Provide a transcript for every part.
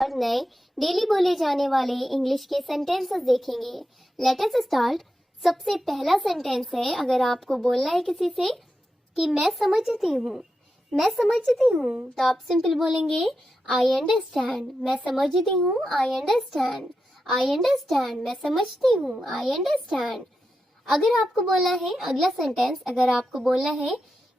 और नए डेली बोले जाने वाले इंग्लिश के सेंटेंसेस देखेंगे। Let us start. सबसे पहला सेंटेंस है, अगर आपको बोलना है किसी से कि मैं समझती हूँ, मैं समझती हूँ, तो आप सिंपल बोलेंगे आई अंडरस्टैंड। मैं समझती हूँ, आई अंडरस्टैंड। आई अंडरस्टैंड, मैं समझती हूँ, आई अंडरस्टैंड। अगर आपको बोलना है अगला सेंटेंस, अगर आपको बोलना है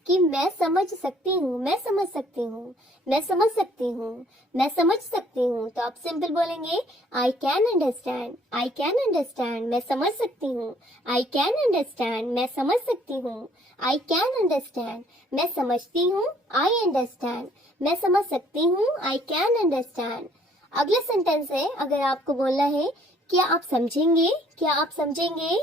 कि मैं समझ सकती हूँ, मैं समझ सकती हूँ, मैं समझ सकती हूँ, मैं समझ सकती हूँ, तो आप सिंपल बोलेंगे I can understand. I can understand, मैं समझ सकती हूँ। आई कैन अंडरस्टैंड, मैं समझ सकती हूँ। आई कैन अंडरस्टैंड, मैं समझती हूँ। आई अंडरस्टैंड, मैं समझ सकती हूँ। I can understand. अगला सेंटेंस है, अगर आपको बोलना है क्या आप समझेंगे, क्या आप समझेंगे,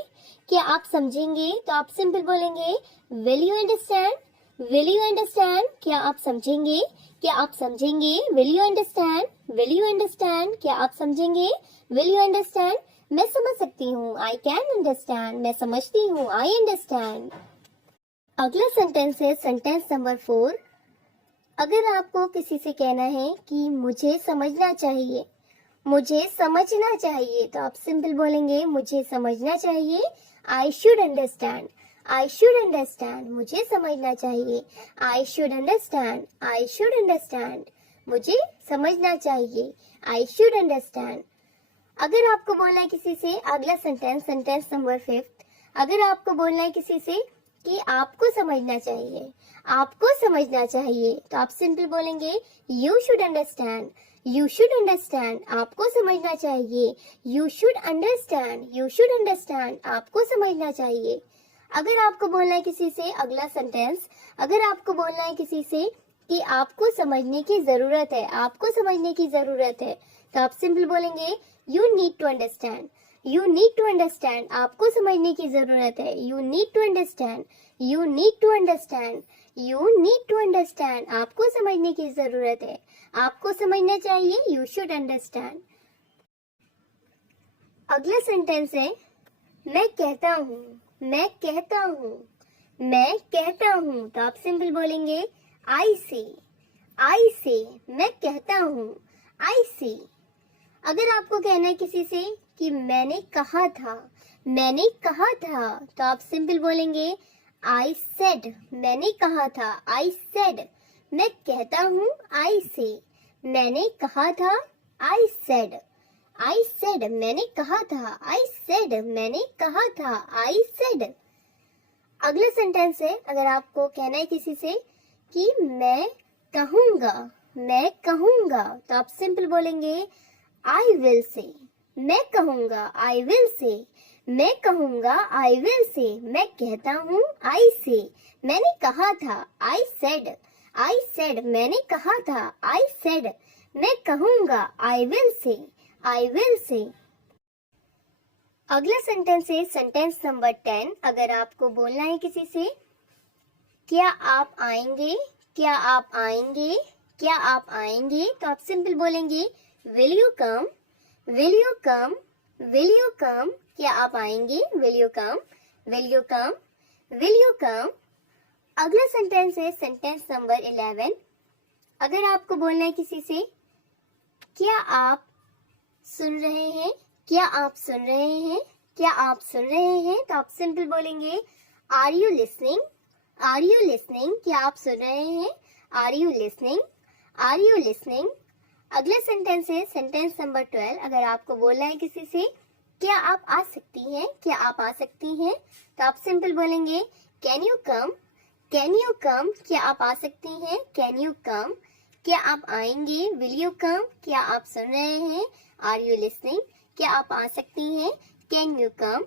क्या आप समझेंगे, तो आप सिंपल बोलेंगे will you understand. Will you understand, क्या आप समझेंगे, क्या आप समझेंगे। Will you understand, will you understand, क्या आप समझेंगे। विल यू अंडरस्टैंड, मैं समझ सकती हूँ। आई कैन अंडरस्टैंड, मैं समझती हूँ। I understand. अगला सेंटेंस है सेंटेंस नंबर 4। अगर आपको किसी से कहना है कि मुझे समझना चाहिए, मुझे समझना चाहिए, तो आप सिंपल बोलेंगे मुझे समझना चाहिए। I should understand. I should understand, मुझे समझना चाहिए। I should understand. I should understand, मुझे समझना चाहिए। I should understand. अगर आपको बोलना है किसी से अगला सेंटेंस, सेंटेंस नंबर 5। अगर आपको बोलना है किसी से कि आपको समझना चाहिए, आपको समझना चाहिए, तो आप सिंपल बोलेंगे you should understand. You should understand, आपको समझना चाहिए। You should understand. You should understand, आपको समझना चाहिए। अगर आपको बोलना है किसी से अगला सेंटेंस, अगर आपको बोलना है किसी से कि आपको समझने की जरूरत है, आपको समझने की जरूरत है, तो आप सिंपल बोलेंगे you need to understand. You need to understand, आपको समझने की जरूरत है। You need to understand. You need to understand. You need to understand, आपको समझने की जरूरत है। आपको समझना चाहिए। You should understand. अगला सेंटेंस है मैं कहता हूँ, मैं कहता हूँ, मैं कहता हूँ, तो आप सिंपल बोलेंगे आई से। आई से, मैं कहता हूँ। आई से। अगर आपको कहना है किसी से कि मैंने कहा था, मैंने कहा था, तो आप सिंपल बोलेंगे आई सेड। मैंने कहा था। आई सेड, मैं कहता हूँ। आई से, मैंने कहा था। I said. आई सेड, मैंने कहा था। आई सेड, मैंने कहा था। I said. अगला सेंटेंस है, अगर आपको कहना है किसी से कि मैं कहूंगा, मैं कहूंगा, तो आप सिंपल बोलेंगे आई विल से। मैं कहूंगा। I will say. मैं कहूंगा। आई विल से, मैं कहता हूँ। आई से, मैंने कहा था। I said. आई सेड, मैंने कहा था। आई सेड, मैं कहूंगा। I will say. I will say. अगला सेंटेंस है सेंटेंस नंबर 10। अगर आपको बोलना है किसी से क्या आप आएंगे, क्या आप आएंगे, क्या आप आएंगे, तो आप सिंपल बोलेंगे will you come. Will you come. Will you come, क्या आप आएंगे। Will you come. Will you come. Will you come. अगला सेंटेंस है सेंटेंस नंबर 11। अगर आपको बोलना है किसी से क्या आप सुन रहे हैं, क्या आप सुन रहे हैं, क्या आप सुन रहे हैं, तो आप सिंपल बोलेंगे are you listening. Are you listening, क्या आप सुन रहे हैं। Are you listening. Are you listening. अगला सेंटेंस है सेंटेंस नंबर 12। अगर आपको बोलना है किसी से क्या आप आ सकती हैं, क्या आप आ सकती हैं, तो आप सिंपल बोलेंगे can you come. Can you come, क्या आप आ सकती हैं। Can you come. क्या आप आएंगे। विल यू कम, क्या आप सुन रहे हैं। आर यू लिसनिंग, क्या आप आ सकती हैं। Can you come.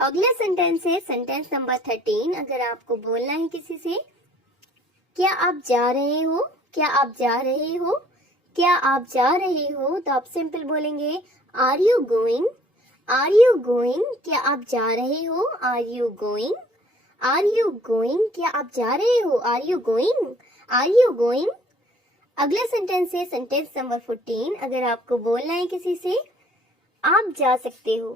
अगला सेंटेंस है सेंटेंस नंबर 13। अगर आपको बोलना है किसी से क्या आप जा रहे हो, क्या आप जा रहे हो, क्या आप जा रहे हो, तो आप सिंपल बोलेंगे are you going. Are you going, क्या आप जा रहे हो। Are you going. Are you going, क्या आप जा रहे हो। Are you going. Are you going. अगला सेंटेंस है सेंटेंस नंबर 14। अगर आपको बोलना है किसी से आप जा सकते हो,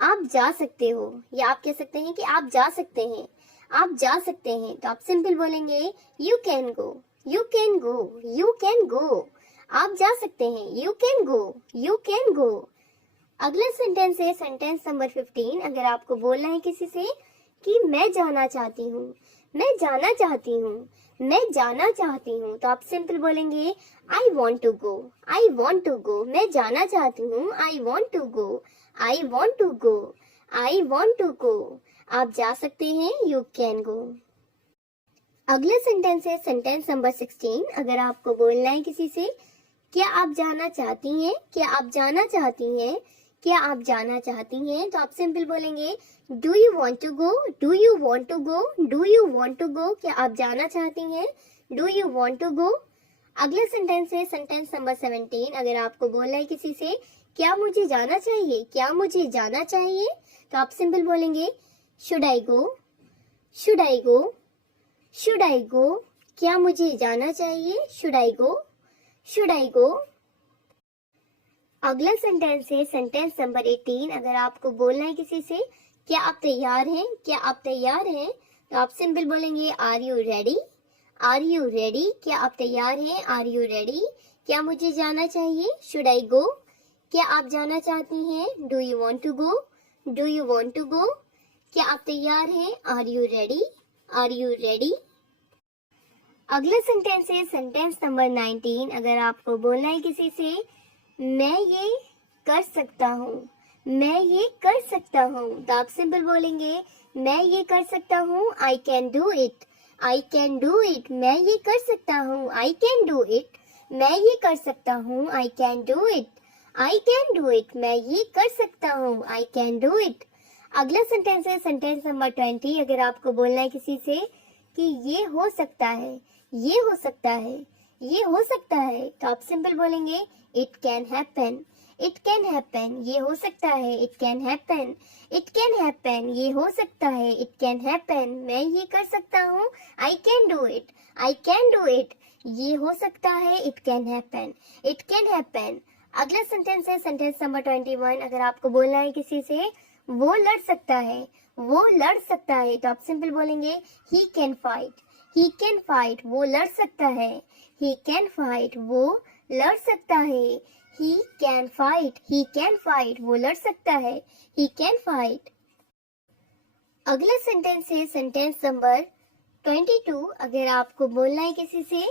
आप जा सकते हो, या आप कह सकते हैं कि आप जा सकते हैं। आप जा सकते हैं, तो आप सिंपल बोलेंगे you can go. You can go. You can go. आप जा सकते हैं, you can go, you can go. अगला सेंटेंस है सेंटेंस नंबर 15। अगर आपको बोलना है किसी से कि मैं जाना चाहती हूँ, मैं जाना चाहती हूँ, मैं जाना चाहती हूँ, तो आप सिंपल बोलेंगे I want to go, I want to go. मैं जाना चाहती हूँ, I want to go, I want to go, I want to go. आप जा सकते हैं, यू कैन गो। अगला सेंटेंस है सेंटेंस नंबर 16। अगर आपको बोलना है किसी से क्या आप जाना चाहती हैं, क्या आप जाना चाहती हैं, क्या आप जाना चाहती हैं, तो आप सिंपल बोलेंगे do you want to go, do you want to go, do you want to go. क्या आप जाना चाहती हैं, do you want to go. अगला सेंटेंस है सेंटेंस नंबर 17। अगर आपको बोलना है किसी से क्या मुझे जाना चाहिए, क्या मुझे जाना चाहिए, तो आप सिंपल बोलेंगे should I go, should I go, should I go. क्या मुझे जाना चाहिए, should I go, should I गो। अगला सेंटेंस है सेंटेंस नंबर 18। अगर आपको बोलना है किसी से क्या आप तैयार हैं, क्या आप तैयार हैं, तो आप सिंपल बोलेंगे are you ready, are you ready. क्या आप तैयार हैं, आर यू रेडी। क्या मुझे जाना चाहिए, शुड आई गो। क्या आप जाना चाहती हैं, do you want to go, do you want to go. क्या आप तैयार हैं, are you ready, are you ready. अगला सेंटेंस है सेंटेंस नंबर 19। अगर आपको बोलना है किसी से मैं ये कर सकता हूँ, मैं ये कर सकता हूँ, तो आप सिंपल बोलेंगे मैं ये कर सकता हूँ, I can do it, I can do it. मैं ये कर सकता हूँ, आई कैन डू इट। मैं ये कर सकता हूँ, I can do it, I can do it. मैं ये कर सकता हूँ, आई कैन डू इट। अगला सेंटेंस है सेंटेंस नंबर 20। अगर आपको बोलना है किसी से कि ये हो सकता है, ये हो सकता है, ये हो सकता है, तो आप सिंपल बोलेंगे it can happen, it can happen. ये हो सकता है, it can happen, it can happen. ये हो सकता है, इट कैन हैपन। मैं ये कर सकता हूँ, I can do it, I can do it. ये हो सकता है, it can happen, it can happen. अगला सेंटेंस है सेंटेंस नंबर 21। अगर आपको बोलना है किसी से वो लड़ सकता है, वो लड़ सकता है, तो आप सिंपल बोलेंगे he can fight, he can fight. वो लड़ सकता है, ही कैन फाइट। वो लड़ सकता है, he can fight, he can fight. वो लड़ सकता है, ही कैन फाइट। अगला सेंटेंस है सेंटेंस नंबर 22। अगर आपको बोलना है किसी से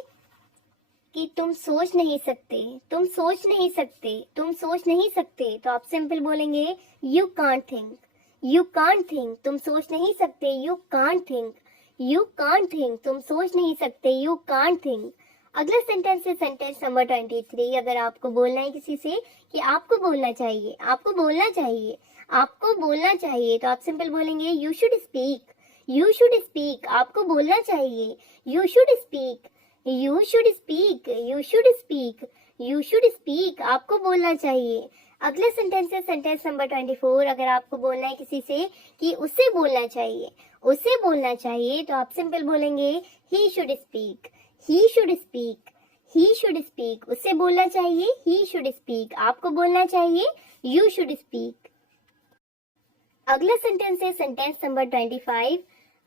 कि तुम सोच नहीं सकते, तुम सोच नहीं सकते, तुम सोच नहीं सकते, तो आप सिंपल बोलेंगे you can't think, you can't think. तुम सोच नहीं सकते, you can't think, you can't think. तुम सोच नहीं सकते, यू कांट थिंक। अगला सेंटेंस है सेंटेंस नंबर 23। अगर आपको बोलना है किसी से कि आपको बोलना चाहिए, आपको बोलना चाहिए, आपको बोलना चाहिए, तो आप सिंपल बोलेंगे you should speak, you should speak. आपको बोलना चाहिए, you should speak, you should speak, you should speak, you should speak. आपको बोलना चाहिए। अगला सेंटेंस है सेंटेंस नंबर 24। अगर आपको बोलना है किसी से कि उसे बोलना चाहिए, उसे बोलना चाहिए, तो आप सिंपल बोलेंगे he should speak, he should speak, he should speak. उसे बोलना चाहिए, ही शुड स्पीक। आपको बोलना चाहिए, यू शुड स्पीक। अगला सेंटेंस है सेंटेंस नंबर 25।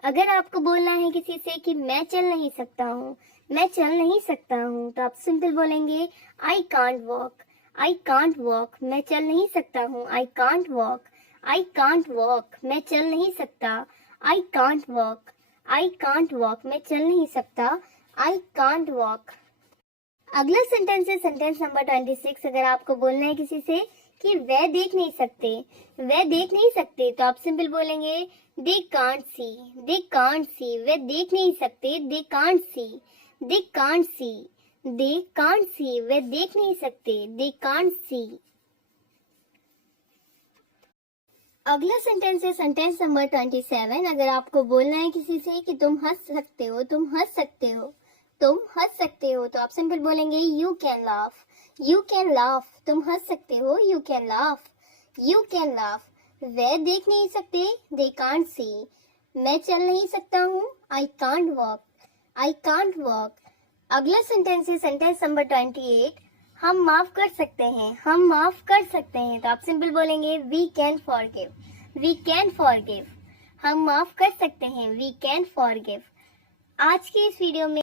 अगर आपको बोलना है किसी से कि मैं चल नहीं सकता हूँ, मैं चल नहीं सकता हूँ, तो आप सिंपल बोलेंगे I can't walk, I can't walk. मैं चल नहीं सकता हूँ, I can't walk, I can't walk. मैं चल नहीं सकता, I can't walk, I can't walk. मैं चल नहीं सकता, आई कांट वॉक। अगला सेंटेंस है सेंटेंस नंबर 26। अगर आपको बोलना है किसी से कि वे देख नहीं सकते, वे देख नहीं सकते, तो आप सिंपल बोलेंगे दे can't see, they can't see. वे देख नहीं सकते, they can't see, they can't see, they can't see. वे देख नहीं सकते, दे कांट सी। अगला सेंटेंस है सेंटेंस नंबर 27। अगर आपको बोलना है किसी से कि तुम हंस सकते हो, तुम हंस सकते हो, तुम हंस सकते हो, तो आप सिंपल बोलेंगे you can laugh, you can laugh. तुम हंस सकते हो, you can laugh, you can laugh. वे देख नहीं सकते, दे कांट सी। मैं चल नहीं सकता हूँ, I can't walk, I can't walk. अगला सेंटेंस है सेंटेंस नंबर 28। हम माफ कर सकते हैं, हम माफ कर सकते हैं, तो आप सिंपल बोलेंगे we can forgive, we can forgive. हम माफ कर सकते हैं, वी कैन फॉरगिव। आज की इस वीडियो में